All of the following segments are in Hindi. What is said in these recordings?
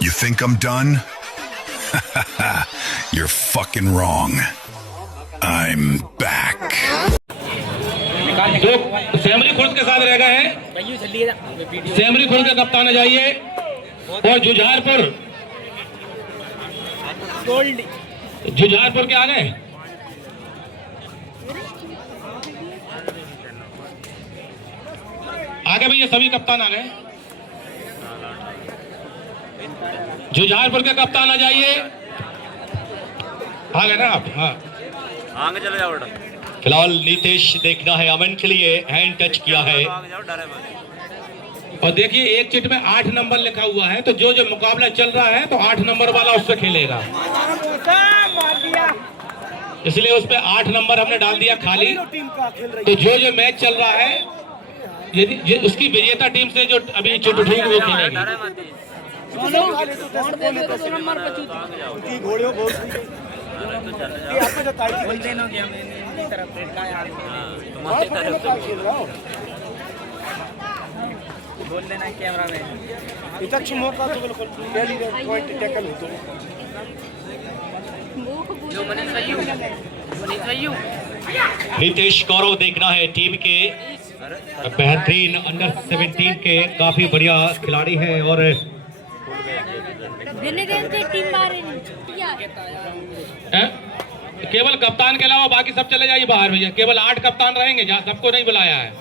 You think I'm done? You're fucking wrong. I'm back. जो सेमरी खुर्द के साथ रह गए हैं, सेमरी खुर्द का कप्तान जाइए और जुझारपुर के आ गए। आगे भैया सभी कप्तान आ गए। जुझारपुर के कप्तान आ जाइए। आ गए ना आप? हाँ, आगे चले जाओ बेटा। फिलहाल नीतीश देखना है, अमन के लिए हैंड टच किया है। और देखिए एक चिट में 8 नंबर लिखा हुआ है, तो जो मुकाबला चल रहा है तो 8 नंबर वाला उससे खेलेगा, इसलिए उस पे 8 नंबर हमने डाल दिया खाली। तो जो मैच चल रहा है, यदि उसकी विजेता टीम से जो अभी चिट उठेगी वो खेलेगी। बोल देना कैमरा में मौका तो बिल्कुल पॉइंट टैकल हो तो जो नीतीश गौरव देखना है, टीम के बेहतरीन अंडर 17 के काफी बढ़िया खिलाड़ी है। और केवल कप्तान के अलावा बाकी सब चले जाइए बाहर भैया। केवल 8 कप्तान रहेंगे, जहाँ सबको नहीं बुलाया है।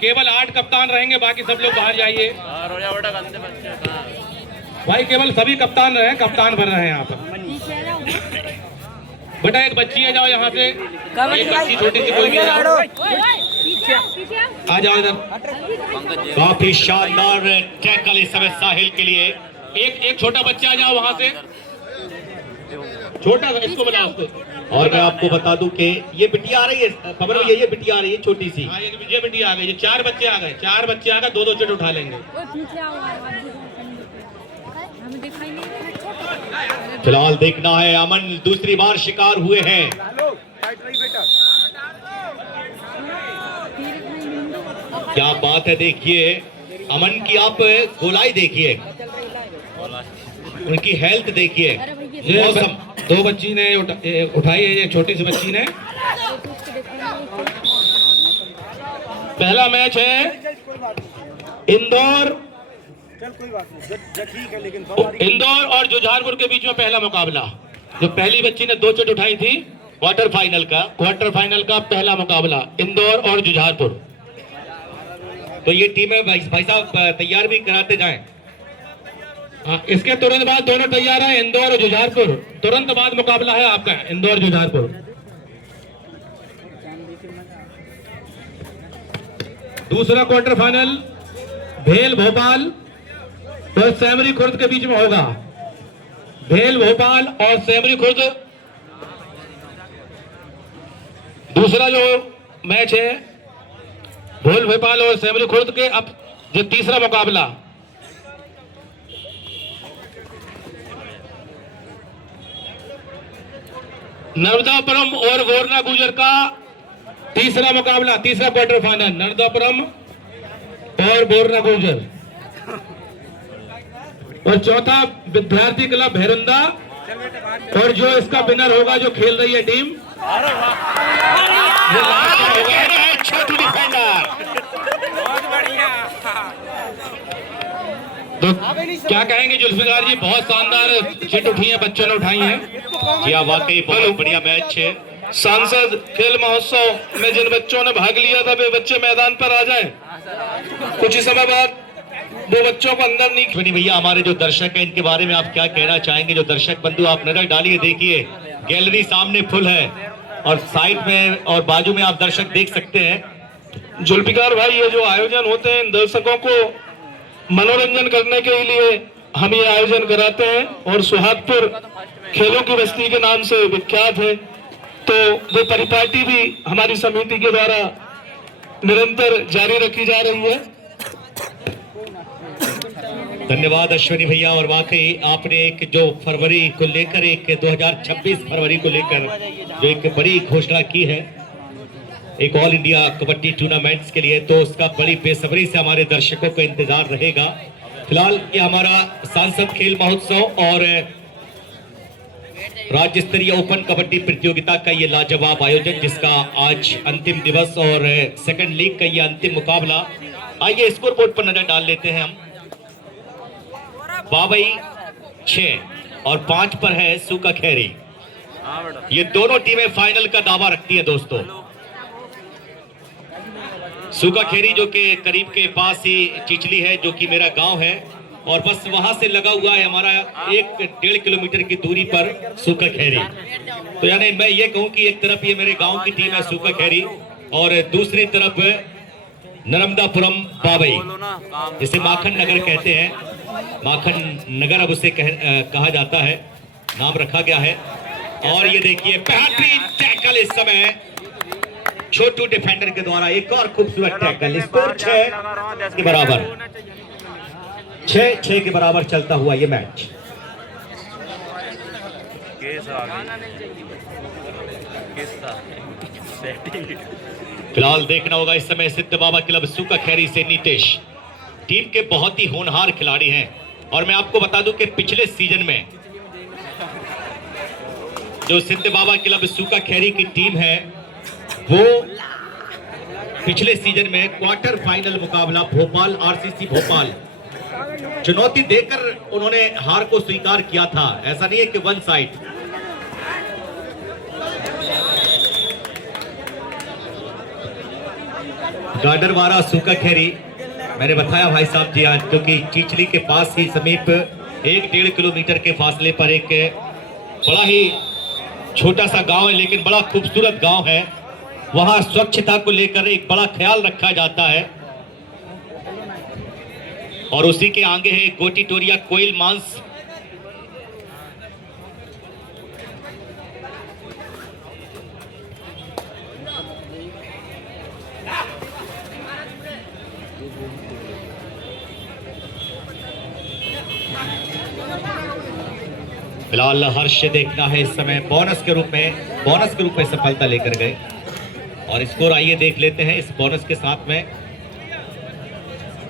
केवल 8 कप्तान रहेंगे, बाकी सब लोग बाहर जाइए भाई। केवल सभी कप्तान रहे, कप्तान भर रहे हैं यहाँ पर। बेटा एक बच्ची है, जाओ यहाँ से। एक बच्ची छोटी सी कोई भी आ जाओ इधर। काफी शानदार टैकल इस समय साहिल के लिए। एक छोटा बच्चा आ जाओ वहाँ से, छोटा इसको बुलाओ उसको। और मैं आपको बता दूं कि ये बिटिया आ रही है, खबर में ये बिटिया आ रही है छोटी सी। हाँ, ये बिटिया आ गई। ये 4 बच्चे आ गए, 4 बच्चे आ गए, 2-2 चिट उठा लेंगे। फिलहाल देखना है, अमन दूसरी बार शिकार हुए हैं। क्या बात है, देखिए अमन की आप गोलाई देखिए, उनकी हेल्थ देखिए। ये 2 बच्ची ने उठाई है, ये छोटी सी बच्ची ने। पहला मैच है इंदौर और जुझारपुर के बीच में पहला मुकाबला। जो पहली बच्ची ने 2 चिट उठाई थी, क्वार्टर फाइनल का पहला मुकाबला इंदौर और जुझारपुर। तो ये टीमें भाई साहब तैयार भी कराते जाएं। हाँ, इसके तुरंत बाद दोनों तैयार हैं, इंदौर और जुझारपुर। तुरंत बाद मुकाबला है आपका, इंदौर जुझारपुर। दूसरा क्वार्टर फाइनल भेल भोपाल और सेमरी खुर्द के बीच में होगा। भेल भोपाल और सेमरी खुर्द दूसरा जो मैच है, भेल भोपाल और सेमरी खुर्द के। अब जो तीसरा मुकाबला नर्मदापुरम और गोरना गुजर का तीसरा मुकाबला, तीसरा क्वार्टर फाइनल, नर्मदापुरम और गोरना गुजर। और चौथा विद्यार्थी क्लब भैरुंदा। और जो इसका विनर होगा, जो खेल रही है टीम, छोटू डिफेंडर। तो क्या कहेंगे जुल्फिकार जी? बहुत शानदार चिट उठी है, बच्चों ने उठाई है। जी हाँ, वाकई बहुत बढ़िया मैच है। सांसद खेल महोत्सव में जिन बच्चों ने भाग लिया था, वे बच्चे मैदान पर आ जाएं। कुछ ही समय बाद वो बच्चों को अंदर नहीं। भैया, हमारे जो दर्शक हैं, इनके बारे में आप क्या कहना चाहेंगे? जो दर्शक बंधु, आप नजर डालिए, देखिए गैलरी सामने फुल है और साइड में और बाजू में आप दर्शक देख सकते हैं। जुल्फिकार भाई, ये जो आयोजन होते हैं, दर्शकों को मनोरंजन करने के लिए हम ये आयोजन कराते हैं। और सुहागपुर खेलों की बस्ती के नाम से विख्यात है, तो वो परिपाटी भी हमारी समिति के द्वारा निरंतर जारी रखी जा रही है। धन्यवाद अश्विनी भैया। और वाकई आपने एक जो फरवरी को लेकर, एक 2026 फरवरी को लेकर जो एक बड़ी घोषणा की है, एक ऑल इंडिया कबड्डी टूर्नामेंट्स के लिए, तो उसका बड़ी बेसब्री से हमारे दर्शकों को इंतजार रहेगा। फिलहाल ये हमारा सांसद खेल महोत्सव और राज्य स्तरीय ओपन कबड्डी प्रतियोगिता का ये लाजवाब आयोजन, जिसका आज अंतिम दिवस और सेकंड लीग का ये अंतिम मुकाबला। आइए स्कोर बोर्ड पर नजर डाल लेते हैं हम। बाबई 6 और 5 पर है सूका खैरी। ये दोनों टीमें फाइनल का दावा रखती है दोस्तों। सूका खेरी जो कि करीब के पास ही चिचली है, जो कि मेरा गांव है, और बस वहां से लगा हुआ है हमारा 1-1.5 किलोमीटर की दूरी पर सूका खेरी। तो यानी मैं ये कहूं कि एक तरफ ये मेरे गांव की टीम है सूका खेरी और दूसरी तरफ नर्मदापुरम बाबई, जिसे माखन नगर कहते हैं। माखन नगर अब उसे कहा जाता है, नाम रखा गया है। और ये देखिए बेहतरीन टैकल इस समय छोटू डिफेंडर के द्वारा, एक और खूबसूरत टैकल। स्कोर 6 के बराबर, 6-6 के बराबर चलता हुआ ये मैच। फिलहाल देखना होगा इस समय सिद्ध बाबा क्लब सूका खैरी से नीतीश, टीम के बहुत ही होनहार खिलाड़ी हैं। और मैं आपको बता दूं कि पिछले सीजन में जो सिद्ध बाबा क्लब सूका खैरी की टीम है, वो पिछले सीजन में क्वार्टर फाइनल मुकाबला भोपाल आरसीसी भोपाल चुनौती देकर उन्होंने हार को स्वीकार किया था। ऐसा नहीं है कि वन साइड। गाडरवारा सूका खैरी, मैंने बताया भाई साहब जी आज, क्योंकि चिचली के पास ही समीप 1-1.5 किलोमीटर के फासले पर एक बड़ा ही छोटा सा गांव है, लेकिन बड़ा खूबसूरत गांव है। वहां स्वच्छता को लेकर एक बड़ा ख्याल रखा जाता है। और उसी के आगे है गोटी टोरिया कोयल मांस। फिलहाल हर्ष देखना है इस समय बोनस के रूप में सफलता लेकर गए। और स्कोर आइए देख लेते हैं इस बोनस के साथ में।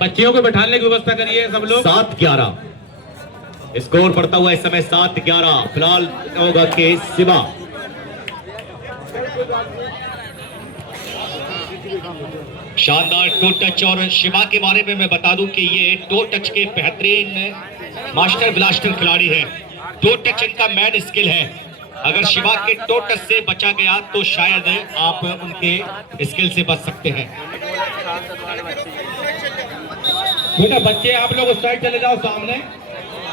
बच्चियों को बैठाने की व्यवस्था करिए सब लोग। 7-11 स्कोर पड़ता हुआ इस समय 7-11। फिलहाल होगा के शिवा, शानदार टो टच। और शिवा के बारे में मैं बता दूं कि ये टो टच के बेहतरीन मास्टर ब्लास्टर खिलाड़ी है। टो टच इनका मैन स्किल है। अगर शिवा के टो टच से बचा गया तो शायद आप उनके स्किल से बच सकते हैं। बेटा बच्चे आप लोग उस साइड चले जाओ सामने,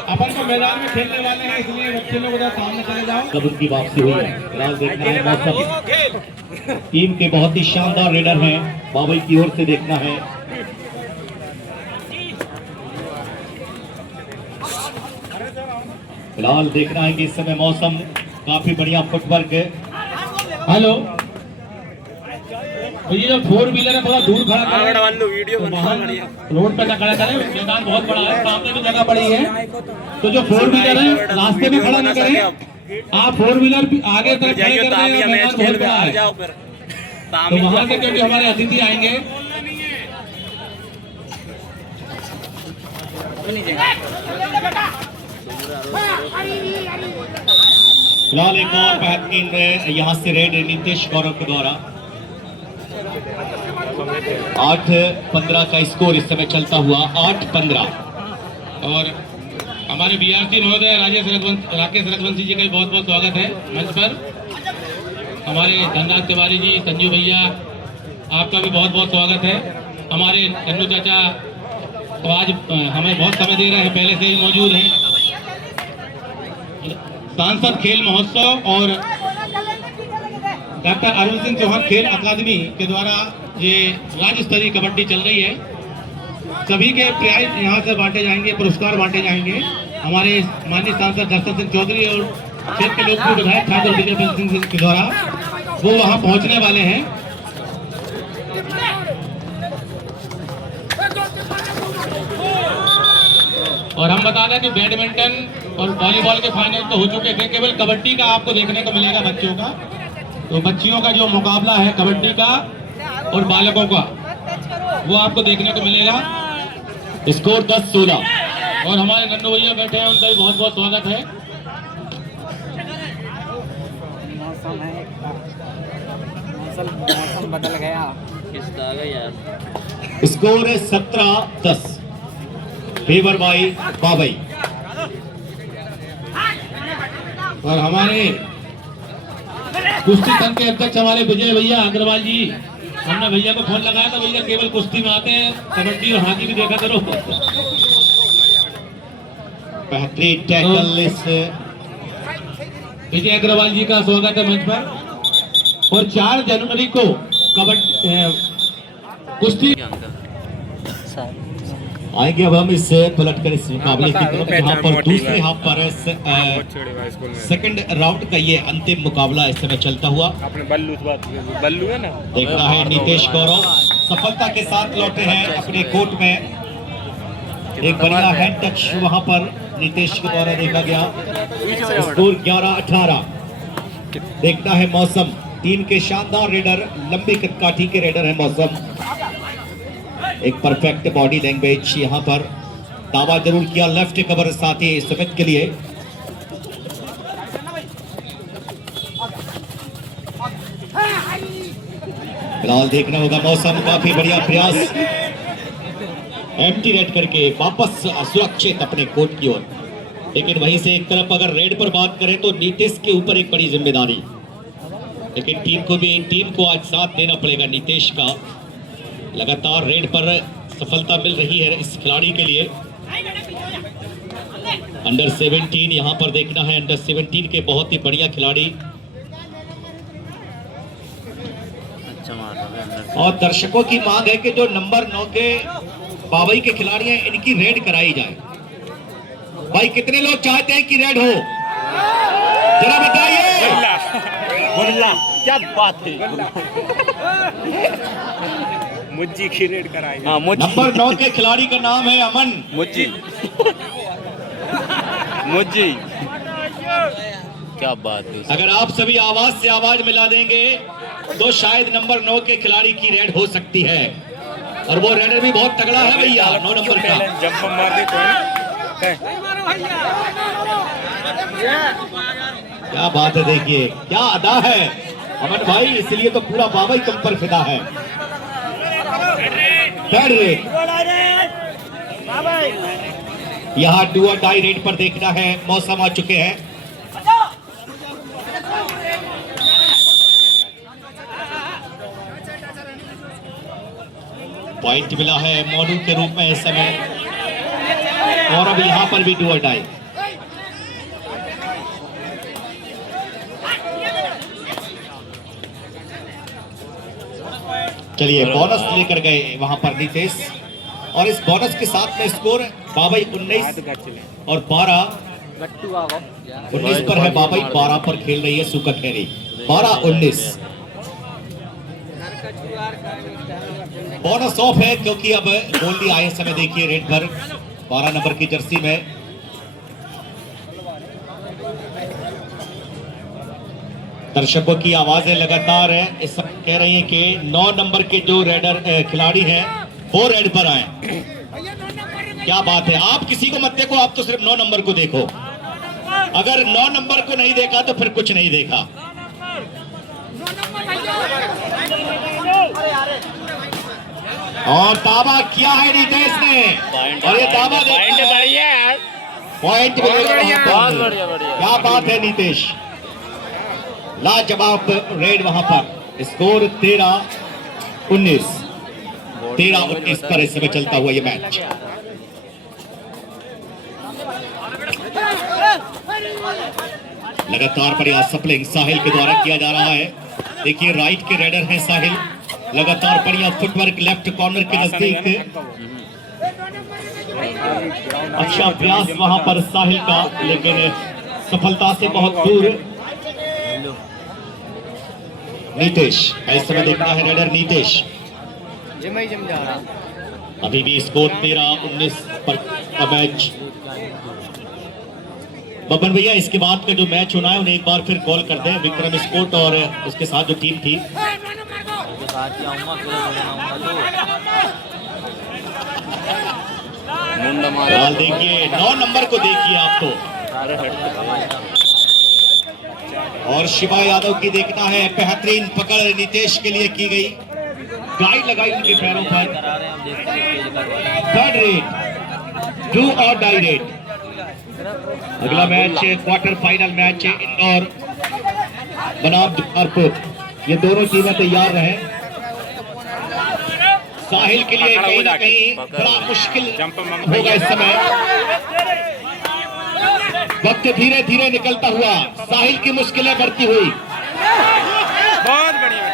अपन को मैदान में खेलने वाले हैं, इसलिए बच्चे लोग उधर सामने चले जाओ। कब उनकी वापसी हुई है फिलहाल देखना है। मौसम टीम के बहुत ही शानदार रेडर हैं, बाबई की ओर से देखना है। फिलहाल देखना है कि इस समय मौसम काफी बढ़िया फुटवर्क है। हेलो, तो ये जो 4 व्हीलर है थोड़ा दूर खड़ा करें, वीडियो रोड पे ना खड़ा करें, मैदान बहुत बड़ा है, सामने भी जगह बड़ी है। तो जो 4 व्हीलर है रास्ते में खड़ा ना करें, आप 4 व्हीलर आगे तरफ खड़े कर दें, मैदान बहुत बड़ा है। तो वहां से क्योंकि हमारे अतिथि आएंगे। फिलहाल एक और बेहतरीन यहाँ से रेड नीतीश गौरव के द्वारा 8-15 का स्कोर इस समय चलता हुआ 8-15। और हमारे बीआरसी महोदय राकेश रघुवंशी जी का भी बहुत बहुत स्वागत है मंच पर। हमारे धनराज तिवारी जी, संजू भैया, आपका भी बहुत बहुत स्वागत है। हमारे कन्नू चाचा तो आज हमें बहुत समय दे रहे हैं, पहले से ही मौजूद हैं। सांसद खेल महोत्सव और डॉक्टर अरुण सिंह चौहान खेल अकादमी के द्वारा ये राज्य स्तरीय कबड्डी चल रही है। सभी के प्राइज यहाँ से बांटे जाएंगे, पुरस्कार बांटे जाएंगे। हमारे माननीय सांसद दर्शन सिंह चौधरी और क्षेत्र के लोकप्रिय विधायक ठाकुर विजय सिंह के द्वारा वो वहाँ पहुँचने वाले हैं। और हम बता दें कि बैडमिंटन और वॉलीबॉल के फाइनल तो हो चुके थे, केवल कबड्डी का आपको देखने को मिलेगा बच्चों का। तो बच्चियों का जो मुकाबला है कबड्डी का और बालकों का, वो आपको देखने को मिलेगा। स्कोर 10-16। और हमारे नन्नू भैया बैठे हैं, उनका भी बहुत बहुत स्वागत है। मौसम है, मौसम बदल गया। किस्त आ गई यार। स्कोर है 17-10 फेवर बाई बाबई। और हमारे कुश्ती संघ के अध्यक्ष हमारे विजय भैया अग्रवाल जी, हमने भैया को फोन लगाया था, भैया केवल कुश्ती में आते हैं, कबड्डी और हॉकी भी देखा करो। बेहतरीन टैकल इस विजय अग्रवाल जी का स्वागत है मंच पर। और 4 जनवरी को कबड्डी कुश्ती आएंगे। अब हम इस पलटकर इस मुकाबले की तरफ, यहाँ पर दूसरे हाफ पर सेकंड राउंड का ये अंतिम मुकाबला इस समय चलता हुआ। बल्लू है ना, देखना है नीतीश गौरव सफलता के साथ लौटे हैं अपने कोर्ट में। एक बढ़िया हैंड टच वहां पर नीतीश के द्वारा देखा गया। स्कोर 11-18। देखना है मौसम, टीम के शानदार रेडर, लंबी काठी के रेडर है मौसम। एक परफेक्ट बॉडी लैंग्वेज यहाँ पर दावा जरूर किया लेफ्ट कवर साथी सुमित के लिए। फिलहाल देखना होगा मौसम, काफी बढ़िया प्रयास, एम्प्टी रेड करके वापस सुरक्षित अपने कोर्ट की ओर। लेकिन वहीं से एक तरफ अगर रेड पर बात करें तो नीतीश के ऊपर एक बड़ी जिम्मेदारी, लेकिन टीम को आज साथ देना पड़ेगा नीतीश का। लगातार रेड पर सफलता मिल रही है इस खिलाड़ी के लिए। अंडर 17 यहाँ पर देखना है, अंडर 17 के बहुत ही बढ़िया खिलाड़ी। और दर्शकों की मांग है कि जो नंबर 9 के बाबई के खिलाड़ी हैं, इनकी रेड कराई जाए। भाई कितने लोग चाहते हैं कि रेड हो, जरा बताइए। बल्ला क्या बात है, मुज्जी की रेड कराई। नंबर 9 के खिलाड़ी का नाम है अमन मुज्जी। मुज्जी क्या बात है। अगर आप सभी आवाज से आवाज मिला देंगे तो शायद नंबर 9 के खिलाड़ी की रेड हो सकती है। और वो रेडर भी बहुत तगड़ा है भैया, 9 नंबर का। जंप मार दे क्या बात है, देखिए क्या अदा है अमन भाई, इसलिए तो पूरा बाबई तुम पर फिदा है। थर्ड रेड यहाँ डू और डाई रेड पर देखना है, मौसम आ चुके हैं। पॉइंट मिला है मोनू के रूप में इस समय, और अब यहां पर भी डू और डाई। चलिए बोनस लेकर गए वहां पर नीतीश, और इस बोनस के साथ में स्कोर बाबई 19 और 19 पर है बाबई, 12 पर खेल रही है सुका खेरी। 12-19 बोनस ऑफ है क्योंकि अब गोल्डी आए समय देखिए रेड पर 12 नंबर की जर्सी में। दर्शकों की आवाजें लगातार है इस कह रही हैं कि 9 नंबर के जो रेडर खिलाड़ी हैं वो रेड पर आए। क्या बात है, आप किसी को मत देखो, आप तो सिर्फ 9 नंबर को देखो। अगर 9 नंबर को नहीं देखा तो फिर कुछ नहीं देखा। और दावा किया है नीतीश ने, और ये दावा पॉइंट क्या बात है नीतीश, लाजवाब रेड वहां पर। स्कोर 13-19 पर इस समय चलता हुआ ये मैच। लगातार प्रयास सप्लिंग साहिल के द्वारा किया जा रहा है। देखिए राइट के रेडर हैं साहिल, लगातार बढ़िया फुटवर्क लेफ्ट कॉर्नर के नजदीक। अच्छा प्रयास वहां पर साहिल का, लेकिन सफलता से बहुत दूर नीतीश। इस समय देखना है रेडर नीतीश। अभी भी स्कोर 13-19 पर मैच। बबन भैया इसके बाद का जो मैच होना है उन्हें एक बार फिर कॉल कर दें, विक्रम स्पोर्ट और उसके साथ जो टीम थी। मुंडा मार फिलहाल देखिए 9 नंबर को देखिए आप तो, अरे हट और शिवा यादव की देखना है बेहतरीन पकड़ नीतीश के लिए की गई, गाइड लगाई उनके पैरों पर। करा रहे हैं हम देखते थर्ड रेट, डू और डाई रेट। अगला match quarter final match Indore बनाम जुझारपुर, ये दोनों टीमें तैयार रहे। साहिल के लिए कहीं ना कहीं बड़ा मुश्किल होगा इस समय, वक्त धीरे धीरे निकलता हुआ साहिल की मुश्किलें बढ़ती हुई। बहुत बढ़िया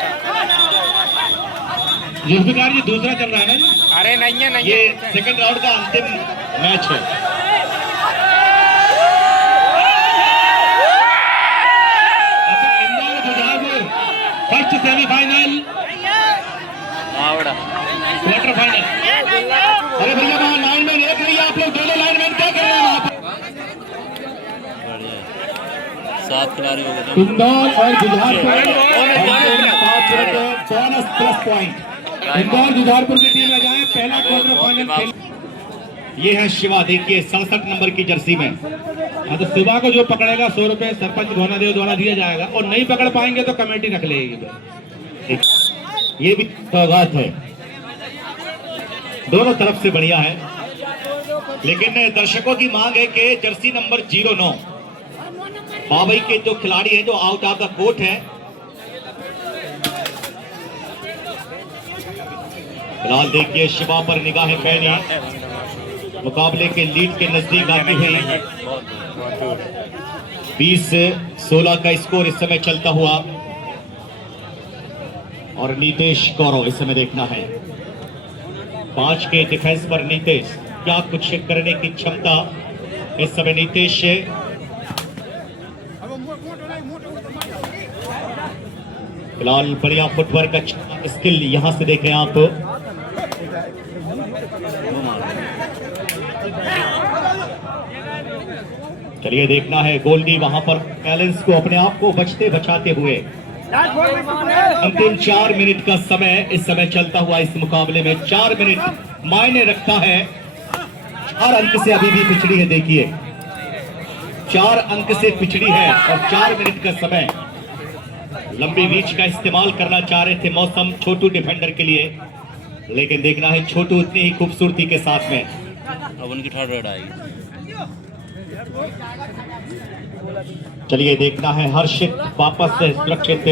जुल्फिकार जी दूसरा चल रहा है ना जी? अरे नहीं है नहीं ये है सेकंड राउंड का अंतिम मैच है। अच्छा, इंदौर जुझारपुर फर्स्ट सेमीफाइनल आवड़ा क्वार्टर फाइनल। अरे भैया वहाँ लाइनमैन एक नहीं, आप लोग दोनों लाइनमैन क्या कर रहे हैं वहाँ पर? बढ़िया 7 खिलाड़ी हो गए इंदौर और Jujharpur bonus plus point. Indore Jujharpur की टीम आ जाए, पहला क्वार्टर फाइनल खेल। ये है शिवा, देखिए 67 नंबर की जर्सी में। हाँ, तो सुबह को जो पकड़ेगा 100 रुपए सरपंच घोनादेव द्वारा दिया जाएगा, और नहीं पकड़ पाएंगे तो कमेटी रख लेगी। ये भी सौगात है, दोनों तरफ से बढ़िया है। लेकिन दर्शकों की मांग है कि जर्सी नंबर 09 बाबई के जो खिलाड़ी हैं जो आउट ऑफ द कोर्ट है, फिलहाल देखिए शिवा पर निगाहें पैनी, मुकाबले के लीड के नजदीक आती हुई 20-16 का स्कोर इस समय चलता हुआ, और नीतीश गौरव इस समय देखना है। 5 के डिफेंस पर नीतीश, क्या कुछ करने की क्षमता इस समय नीतीश। फिलहाल बढ़िया फुटवर्क, अच्छा स्किल यहां से देखें आप। चलिए देखना है गोल्डी वहां पर बैलेंस को, अपने आप को बचते बचाते हुए। अंतिम 4 मिनट का समय इस समय चलता हुआ इस मुकाबले में। 4 मिनट मायने रखता है। 4 अंक से अभी भी पिछड़ी है, देखिए 4 अंक से पिछड़ी है, और 4 मिनट का समय। लंबी रीच का इस्तेमाल करना चाह रहे थे मौसम छोटू डिफेंडर के लिए, लेकिन देखना है छोटू उतनी ही खूबसूरती के साथ में। अब उनकी थर्ड रेड आएगी। चलिए देखना है हर्षित वापस से सुरक्षित।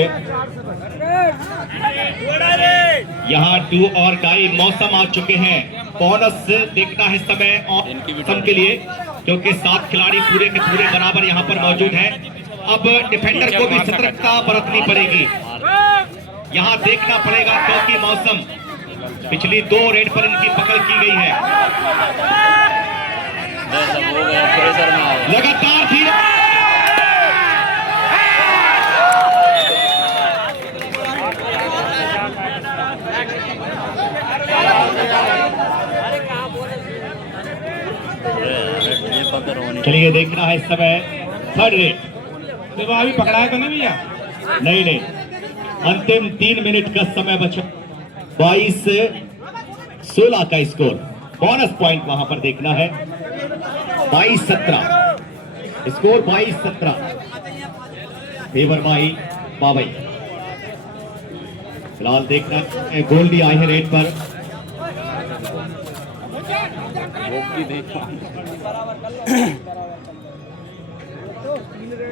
यहाँ डू और डाई मौसम आ चुके हैं। बोनस देखना है समय और मौसम के लिए, क्योंकि 7 खिलाड़ी पूरे के पूरे बराबर यहाँ पर मौजूद हैं। अब डिफेंडर को भी सतर्कता बरतनी पड़ेगी, यहाँ देखना पड़ेगा, क्योंकि मौसम पिछली 2 रेड पर इनकी पकड़ की गई है। लगातार धीरे चलिए देखना है इस समय थर्ड रेड। तो वो अभी पकड़ा है तो नहीं भैया? नहीं, अंतिम 3 मिनट का समय बचा। 22-16 का स्कोर, बोनस पॉइंट वहां पर देखना है। 22-17 स्कोर, 22-17 फेवर माई बाबई। फिलहाल देखना गोल्डी आए हैं रेड पर।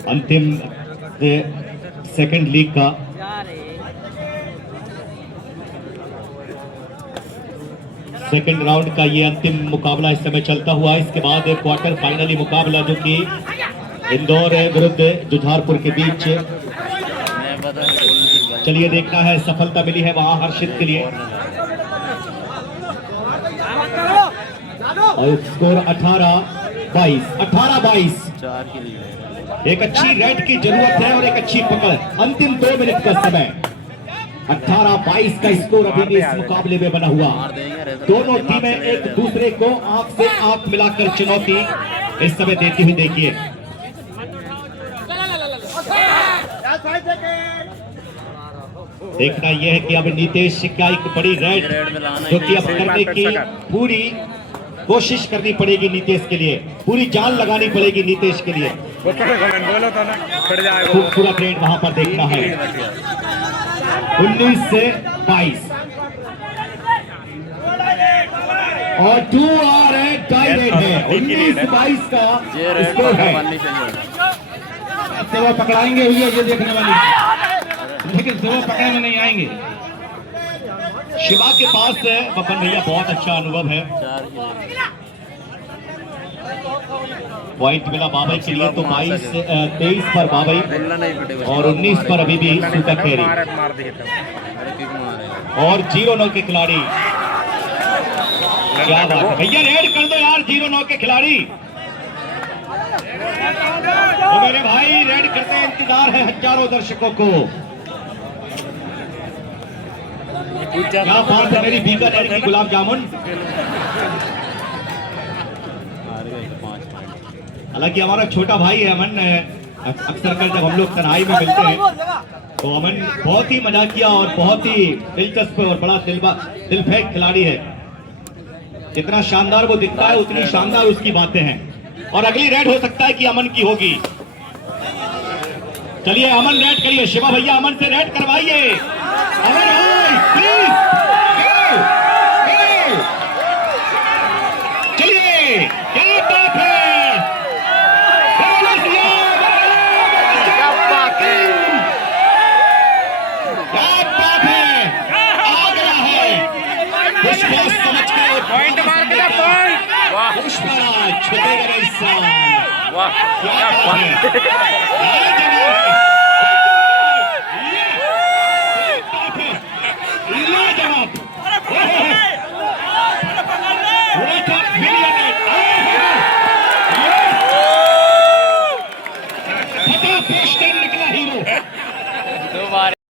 अंतिम सेकंड लीग का सेकंड राउंड का ये अंतिम मुकाबला इस समय चलता हुआ। इसके बाद क्वार्टर फाइनली मुकाबला जो कि इंदौर विरुद्ध जुझारपुर के बीच। चलिए देखना है, सफलता मिली है वहां हर्षित के लिए, और स्कोर 18-22। 4 के लिए एक अच्छी रेड की जरूरत है और एक अच्छी पकड़। अंतिम 2 मिनट का समय। 18-22 का स्कोर अभी भी इस मुकाबले में बना हुआ। दोनों टीमें एक दूसरे को आंख से आंख मिलाकर चुनौती इस समय देती हुई देखिए। देखना यह है कि अब नीतीश क्या एक बड़ी रेड जो कि अब करने की पूरी कोशिश करनी पड़ेगी नीतीश के लिए, पूरी जान लगानी पड़ेगी नीतीश के लिए। खूबसूरत रेड वहां पर देखना है। 19 से 22 और 2 आ रहे टाई रेड है। 19-22 का स्कोर है। तो वो पकड़ाएंगे हुए ये देखने वाली, लेकिन तो वो पकड़ने में नहीं आएंगे। शिवा के पास बपन भैया बहुत अच्छा अनुभव है। पॉइंट मिला बाबई के लिए, तो 23 पर बाबई और 19 पर अभी भी सुका खेरी और 0-9 के खिलाड़ी। क्या बात है भैया, रेड कर दो यार 0-9 के खिलाड़ी। तो मेरे भाई रेड करते इंतजार है हजारों दर्शकों को। क्या बात है मेरी बीकानेर की गुलाब जामुन। हालांकि हमारा छोटा भाई है अमन, अक्सर कर जब हम लोग तन्हाई में मिलते हैं तो अमन बहुत ही मजाकिया और बहुत ही दिलचस्प और बड़ा दिल फेंक खिलाड़ी है। जितना शानदार वो दिखता है उतनी शानदार उसकी बातें हैं। और अगली रेड हो सकता है कि अमन की होगी। चलिए अमन रेड करिए, शिवा भैया अमन से रेड करवाइए। अमन प्लीज चलिए, क्या बात है, क्या बात है, आ गया है पुष्पराज समझ के पॉइंट मार दिया। पॉइंट पुष्पराज छुपेगा नहीं साल। वाह क्या बात है, निकला हीरो।